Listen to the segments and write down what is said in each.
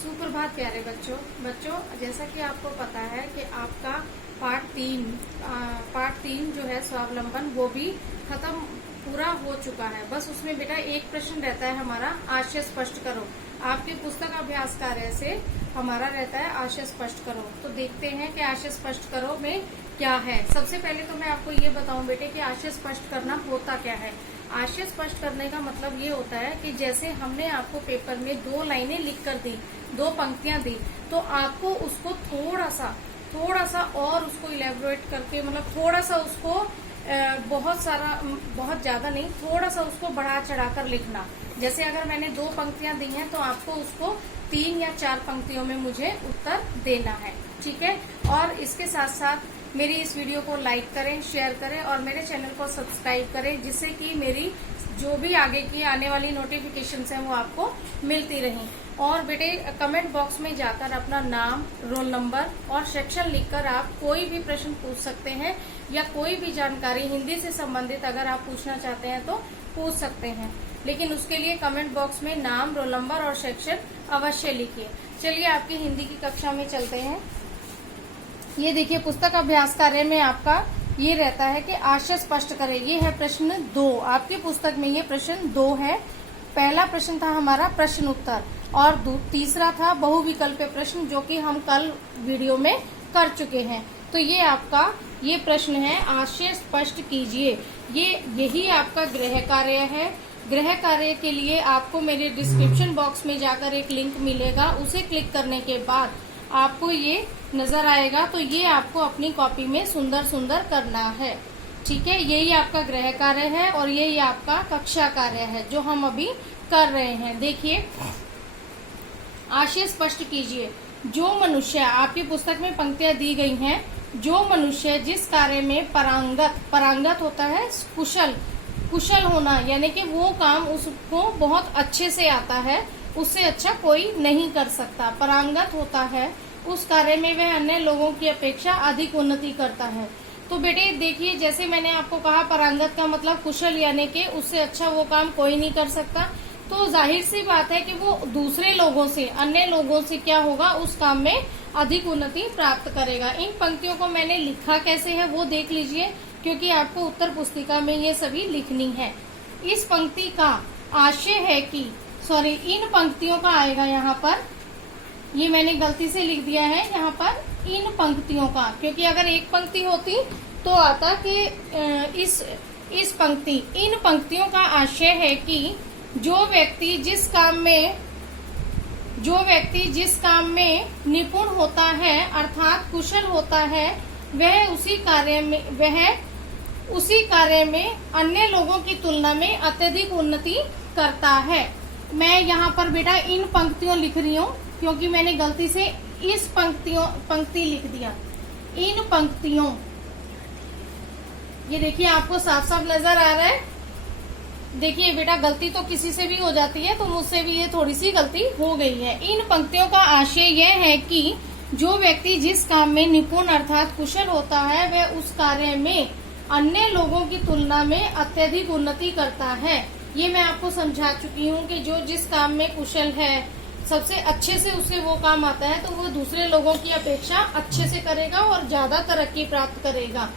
सुप्रभात प्यारे बच्चों जैसा कि आपको पता है कि आपका पार्ट तीन जो है स्वावलंबन वो भी खत्म पूरा हो चुका है। बस उसमें बेटा एक प्रश्न रहता है हमारा, आशय स्पष्ट करो। आपके पुस्तक अभ्यास कार्य से हमारा रहता है आशय स्पष्ट करो। तो देखते हैं कि आशय स्पष्ट करो में क्या है। सबसे पहले तो मैं आपको ये बताऊं बेटे कि आशय स्पष्ट करना होता क्या है। आशय स्पष्ट करने का मतलब ये होता है कि जैसे हमने आपको पेपर में 2 लाइनें लिख कर दी, 2 पंक्तियां दी, तो आपको उसको थोड़ा सा और उसको इलेबोरेट करके, मतलब थोड़ा सा उसको बहुत ज्यादा नहीं, थोड़ा सा उसको बढ़ा चढ़ाकर लिखना। जैसे अगर मैंने 2 पंक्तियां दी हैं तो आपको उसको 3 या 4 पंक्तियों में मुझे उत्तर देना है, ठीक है। और इसके साथ साथ मेरी इस वीडियो को लाइक करें, शेयर करें और मेरे चैनल को सब्सक्राइब करें, जिससे कि मेरी जो भी आगे की आने वाली नोटिफिकेशंस हैं वो आपको मिलती रहें। और बेटे कमेंट बॉक्स में जाकर अपना नाम, रोल नंबर और सेक्शन लिखकर आप कोई भी प्रश्न पूछ सकते हैं, या कोई भी जानकारी हिंदी से संबंधित अगर आप पूछना चाहते हैं तो पूछ सकते हैं। लेकिन उसके लिए कमेंट बॉक्स में नाम, रोल नंबर और सेक्शन अवश्य लिखिए। चलिए आपकी हिंदी की कक्षा में चलते हैं। ये देखिए पुस्तक अभ्यास कार्य में आपका ये रहता है कि आशय स्पष्ट करें। ये है प्रश्न 2, आपकी पुस्तक में ये प्रश्न 2 है। पहला प्रश्न था हमारा प्रश्न उत्तर और तीसरा था बहुविकल्पीय प्रश्न, जो कि हम कल वीडियो में कर चुके हैं। तो ये आपका ये प्रश्न है, आशय स्पष्ट कीजिए। यही आपका गृह कार्य है। गृह कार्य के लिए आपको मेरे डिस्क्रिप्शन बॉक्स में जाकर एक लिंक मिलेगा, उसे क्लिक करने के बाद आपको ये नजर आएगा। तो ये आपको अपनी कॉपी में सुंदर सुंदर करना है, ठीक है। यही आपका गृह कार्य है और यही आपका कक्षा कार्य है जो हम अभी कर रहे हैं। देखिए, आशय स्पष्ट कीजिए। जो मनुष्य, आपकी पुस्तक में पंक्तियां दी गई हैं, जो मनुष्य जिस कार्य में पारंगत होता है, कुशल होना, यानी कि वो काम उसको बहुत अच्छे से आता है, उससे अच्छा कोई नहीं कर सकता। पारंगत होता है उस कार्य में, वह अन्य लोगों की अपेक्षा अधिक उन्नति करता है। तो बेटे देखिए, जैसे मैंने आपको कहा पारंगत का मतलब कुशल, यानी कि उससे अच्छा वो काम कोई नहीं कर सकता। तो जाहिर सी बात है कि वो दूसरे लोगों से, अन्य लोगों से क्या होगा, उस काम में अधिक उन्नति प्राप्त करेगा। इन पंक्तियों को मैंने लिखा कैसे है वो देख लीजिए, क्योंकि आपको उत्तर पुस्तिका में ये सभी लिखनी है। इस पंक्ति का आशय है कि, इन पंक्तियों का आएगा यहाँ पर, ये मैंने गलती से लिख दिया है यहाँ पर इन पंक्तियों का, क्योंकि अगर एक पंक्ति होती तो आता कि इन पंक्तियों का आशय है कि जो व्यक्ति जिस काम में निपुण होता है, अर्थात कुशल होता है, वह उसी कार्य में अन्य लोगों की तुलना में अत्यधिक उन्नति करता है। मैं यहाँ पर बेटा इन पंक्तियों लिख रही हूँ, क्योंकि मैंने गलती से इस पंक्ति लिख दिया। इन पंक्तियों, ये देखिए आपको साफ साफ नजर आ रहा है। देखिए बेटा, गलती तो किसी से भी हो जाती है, तो मुझसे भी ये थोड़ी सी गलती हो गई है। इन पंक्तियों का आशय यह है कि जो व्यक्ति जिस काम में निपुण अर्थात कुशल होता है, वह उस कार्य में अन्य लोगों की तुलना में अत्यधिक उन्नति करता है। ये मैं आपको समझा चुकी हूँ कि जो जिस काम में कुशल है, सबसे अच्छे से उसे वो काम आता है, तो वो दूसरे लोगों की अपेक्षा अच्छे से करेगा और ज्यादा तरक्की प्राप्त करेगा,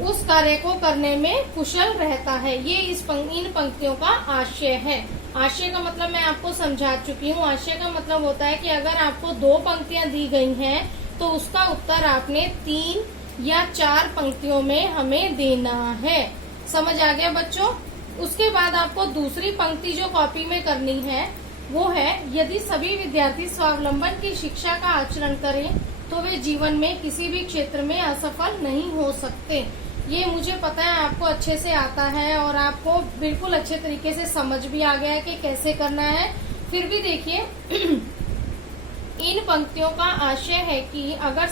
उस कार्य को करने में कुशल रहता है। ये इन पंक्तियों का आशय है। आशय का मतलब मैं आपको समझा चुकी हूँ। आशय का मतलब होता है कि अगर आपको 2 पंक्तियां दी गई हैं तो उसका उत्तर आपने 3 या 4 पंक्तियों में हमें देना है। समझ आ गया बच्चों? उसके बाद आपको दूसरी पंक्ति जो कॉपी में करनी है वो है, यदि सभी विद्यार्थी स्वावलंबन की शिक्षा का आचरण करें तो वे जीवन में किसी भी क्षेत्र में असफल नहीं हो सकते। ये मुझे पता है आपको अच्छे से आता है और आपको बिल्कुल अच्छे तरीके से समझ भी आ गया है कि कैसे करना है। फिर भी देखिए, इन पंक्तियों का आशय है कि अगर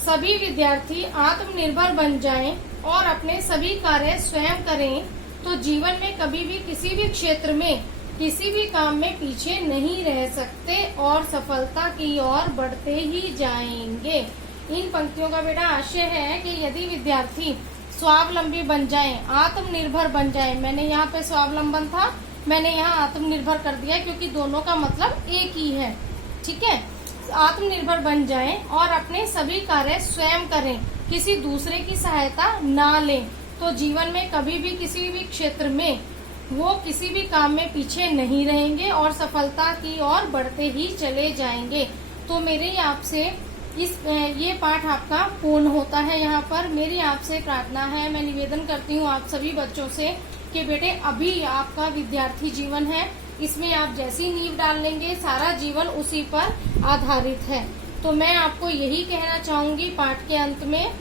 सभी विद्यार्थी आत्मनिर्भर बन जाएं और अपने सभी कार्य स्वयं करें, तो जीवन में कभी भी किसी भी क्षेत्र में, किसी भी काम में पीछे नहीं रह सकते और सफलता की ओर बढ़ते ही जाएंगे। इन पंक्तियों का बेटा आशय है कि यदि विद्यार्थी स्वावलंबी बन जाएं, आत्मनिर्भर बन जाएं, मैंने यहाँ पे स्वावलंबन था, मैंने यहाँ आत्मनिर्भर कर दिया है, क्योंकि दोनों का मतलब एक ही है। ठीक है, आत्मनिर्भर बन जाएं और अपने सभी कार्य स्वयं करें, किसी दूसरे की सहायता ना लें, तो जीवन में कभी भी किसी भी क्षेत्र में वो किसी भी काम में पीछे नहीं रहेंगे और सफलता की ओर बढ़ते ही चले जाएंगे। तो मेरी आपसे ये पाठ आपका पूर्ण होता है। यहाँ पर मेरी आपसे प्रार्थना है, मैं निवेदन करती हूँ आप सभी बच्चों से कि बेटे अभी आपका विद्यार्थी जीवन है, इसमें आप जैसी नींव डाल लेंगे सारा जीवन उसी पर आधारित है। तो मैं आपको यही कहना चाहूंगी पाठ के अंत में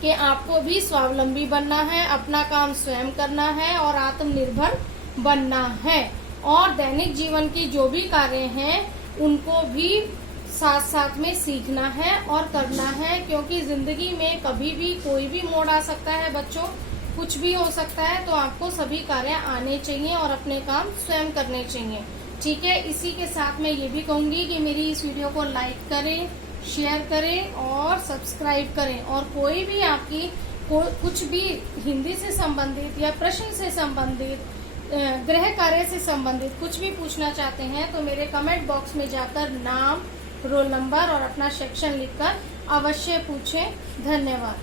कि आपको भी स्वावलंबी बनना है, अपना काम स्वयं करना है और आत्मनिर्भर बनना है, और दैनिक जीवन की जो भी कार्य हैं उनको भी साथ साथ में सीखना है और करना है, क्योंकि जिंदगी में कभी भी कोई भी मोड़ आ सकता है बच्चों, कुछ भी हो सकता है। तो आपको सभी कार्य आने चाहिए और अपने काम स्वयं करने चाहिए। ठीक है, इसी के साथ मैं ये भी कहूंगी कि मेरी इस वीडियो को लाइक करें, शेयर करें और सब्सक्राइब करें, और कोई भी आपकी कुछ भी हिंदी से संबंधित या प्रश्न से संबंधित, गृह कार्य से संबंधित कुछ भी पूछना चाहते हैं तो मेरे कमेंट बॉक्स में जाकर नाम, रोल नंबर और अपना सेक्शन लिखकर अवश्य पूछें। धन्यवाद।